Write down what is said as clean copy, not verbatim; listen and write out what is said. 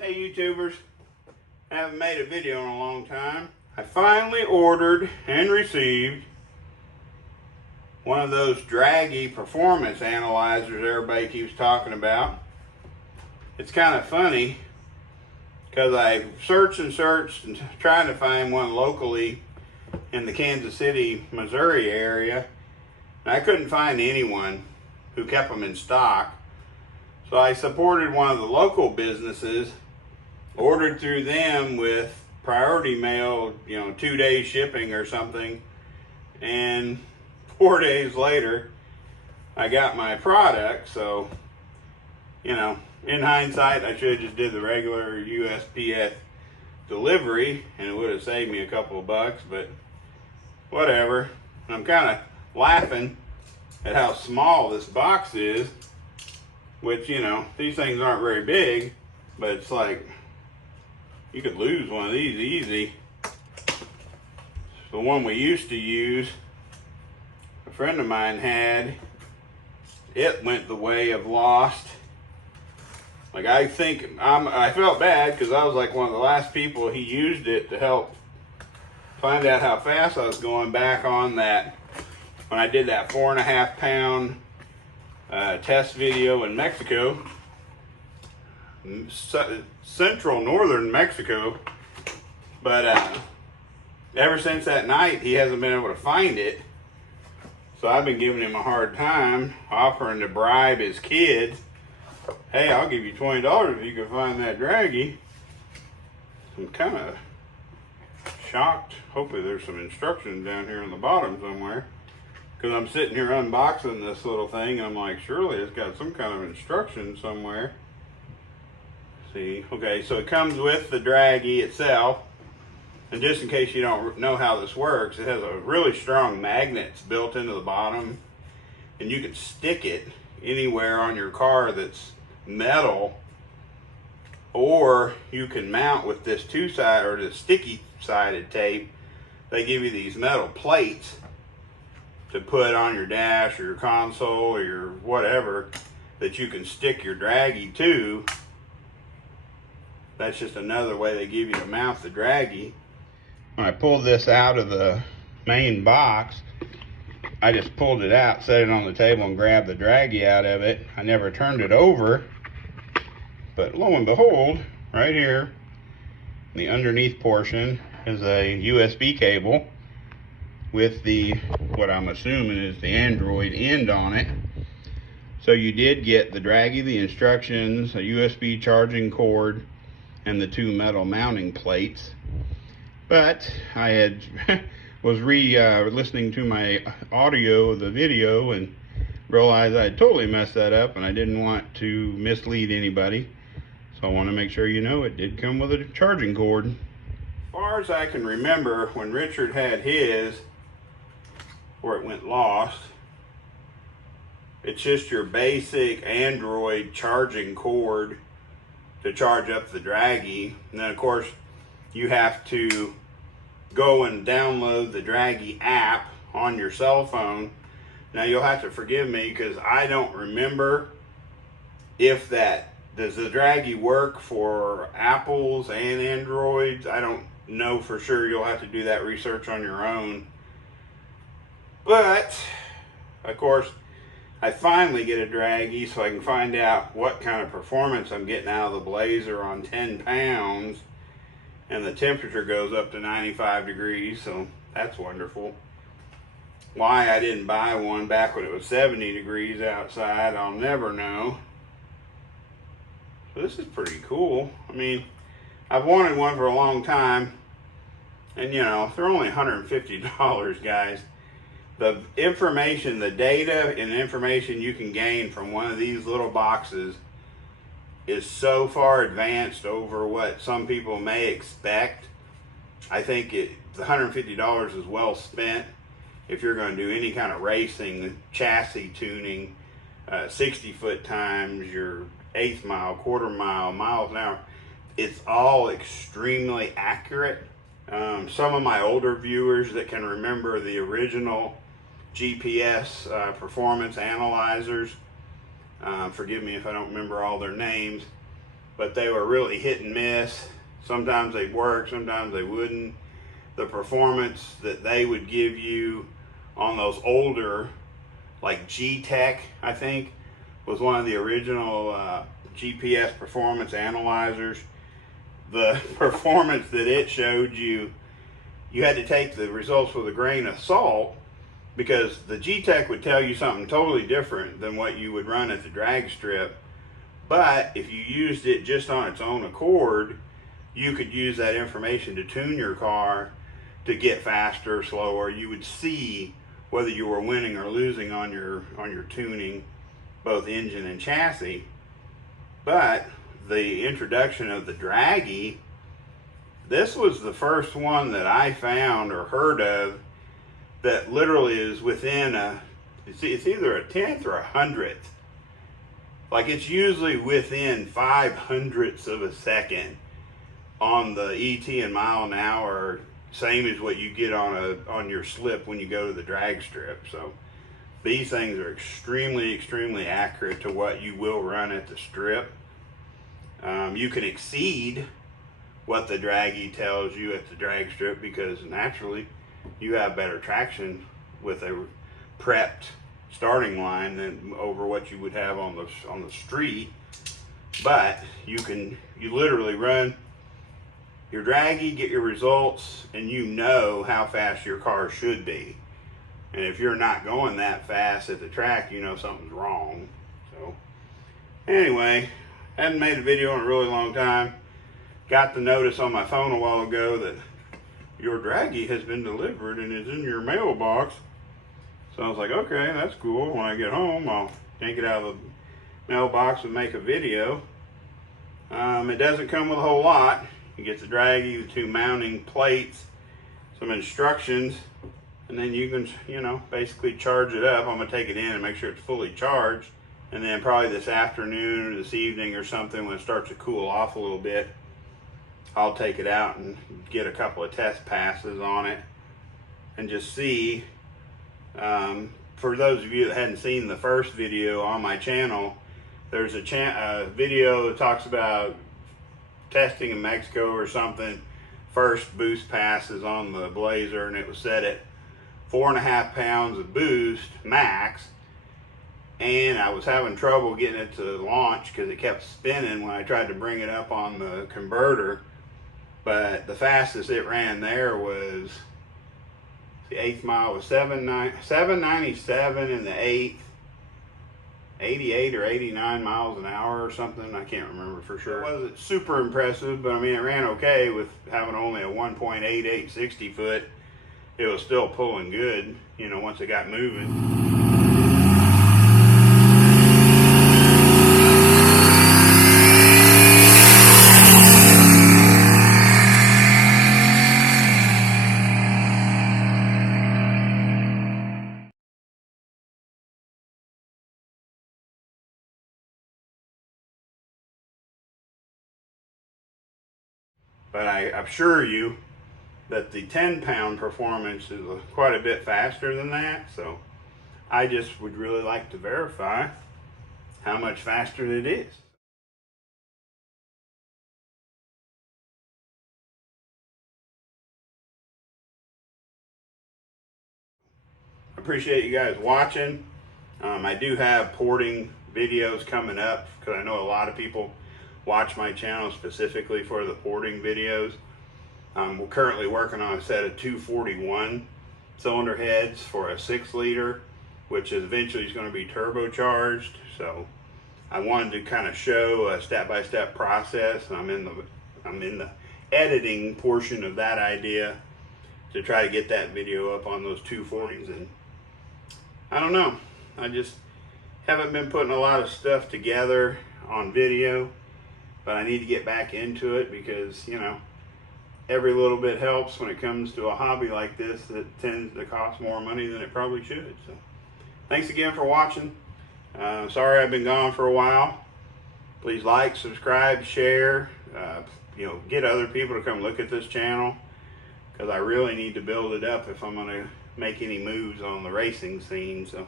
Hey YouTubers, I haven't made a video in a long time. I finally ordered and received one of those Dragy Performance analyzers everybody keeps talking about. It's kind of funny because I searched and trying to find one locally in the Kansas City, Missouri area, and I couldn't find anyone who kept them in stock. So I supported one of the local businesses, ordered through them with priority mail, 2 days shipping or something, and 4 days later I got my product. So in hindsight, I should have just did the regular USPS delivery and it would have saved me a couple of bucks, but whatever. I'm kind of laughing at how small this box is, which these things aren't very big, but it's like you could lose one of these easy. The one we used to use, a friend of mine had, it went the way of lost. Like, I felt bad because I was like one of the last people he used it to help find out how fast I was going back on that, when I did that 4.5 pound test video in Mexico, central northern Mexico. But ever since that night, he hasn't been able to find it. So I've been giving him a hard time, offering to bribe his kids. Hey, I'll give you $20 if you can find that Dragy. I'm kind of shocked. Hopefully there's some instructions down here on the bottom somewhere, because I'm sitting here unboxing this little thing and I'm like, surely it's got some kind of instruction somewhere. See, okay, so it comes with the Dragy itself. And just in case you don't know how this works, it has a really strong magnets built into the bottom, and you can stick it anywhere on your car that's metal, or you can mount with this two-side or the sticky-sided tape. They give you these metal plates to put on your dash or your console or your whatever that you can stick your Dragy to. That's just another way they give you to mount the Dragy. When I pulled this out of the main box, I just pulled it out, set it on the table, and grabbed the Dragy out of it. I never turned it over, but lo and behold, right here, the underneath portion is a USB cable with the, what I'm assuming is the Android end on it. So you did get the Dragy, the instructions, a USB charging cord, and the two metal mounting plates. But I had was listening to my audio of the video and realized I had totally messed that up, and I didn't want to mislead anybody. So I want to make sure it did come with a charging cord. As far as I can remember, when Richard had his, where it went lost, it's just your basic Android charging cord to charge up the Dragy. And then of course you have to go and download the Dragy app on your cell phone. Now you'll have to forgive me because I don't remember if does the Dragy work for Apples and Androids. I don't know for sure. You'll have to do that research on your own. But of course I finally get a Dragy so I can find out what kind of performance I'm getting out of the Blazer on 10 pounds. And the temperature goes up to 95 degrees, so that's wonderful. Why I didn't buy one back when it was 70 degrees outside, I'll never know. So this is pretty cool. I mean, I've wanted one for a long time, and they're only $150, guys. The information, the data and information you can gain from one of these little boxes is so far advanced over what some people may expect. I think the $150 is well spent if you're going to do any kind of racing, chassis tuning, 60-foot times, your eighth mile, quarter mile, miles an hour. It's all extremely accurate. Some of my older viewers that can remember the original GPS performance analyzers, forgive me if I don't remember all their names, but they were really hit and miss. Sometimes they'd work, sometimes they wouldn't. The performance that they would give you on those older, like G-Tech, I think, was one of the original GPS performance analyzers. The performance that it showed you, you had to take the results with a grain of salt, because the G-Tech would tell you something totally different than what you would run at the drag strip. But if you used it just on its own accord, you could use that information to tune your car to get faster or slower. You would see whether you were winning or losing on your tuning, both engine and chassis. But the introduction of the Dragy, this was the first one that I found or heard of that literally is within it's either a tenth or a hundredth. Like, it's usually within 5/100ths of a second on the ET in mile an hour, same as what you get on your slip when you go to the drag strip. So these things are extremely accurate to what you will run at the strip. You can exceed what the Dragy tells you at the drag strip, because naturally you have better traction with a prepped starting line than over what you would have on the street. But you literally run your Dragy, get your results, and you know how fast your car should be. And if you're not going that fast at the track, you know something's wrong. So anyway, hadn't made a video in a really long time. Got the notice on my phone a while ago that your Dragy has been delivered and is in your mailbox. So I was like, okay, that's cool. When I get home, I'll yank it out of the mailbox and make a video. It doesn't come with a whole lot. You get the Dragy, the 2 mounting plates, some instructions, and then you can, basically charge it up. I'm gonna take it in and make sure it's fully charged. And then probably this afternoon or this evening or something, when it starts to cool off a little bit, I'll take it out and get a couple of test passes on it and just see. For those of you that hadn't seen the first video on my channel, there's a video that talks about testing in Mexico or something, first boost passes on the Blazer, and it was set at 4.5 pounds of boost max, and I was having trouble getting it to launch because it kept spinning when I tried to bring it up on the converter. But the fastest it ran there was, the 8th mile was 797, and the 8th 88 or 89 miles an hour or something. I can't remember for sure. It wasn't super impressive, but I mean, it ran okay with having only a 1.88 60 foot. It was still pulling good, once it got moving. But I assure you that the 10-pound performance is quite a bit faster than that. So I just would really like to verify how much faster it is. I appreciate you guys watching. I do have porting videos coming up, because I know a lot of people watch my channel specifically for the porting videos. We're currently working on a set of 241 cylinder heads for a 6-liter, which is eventually going to be turbocharged. So I wanted to kind of show a step-by-step process, and I'm in the editing portion of that idea to try to get that video up on those 240s. And I don't know, I just haven't been putting a lot of stuff together on video, but I need to get back into it, because every little bit helps when it comes to a hobby like this that tends to cost more money than it probably should. So thanks again for watching. Sorry I've been gone for a while. Please like, subscribe, share, get other people to come look at this channel, because I really need to build it up if I'm going to make any moves on the racing scene. So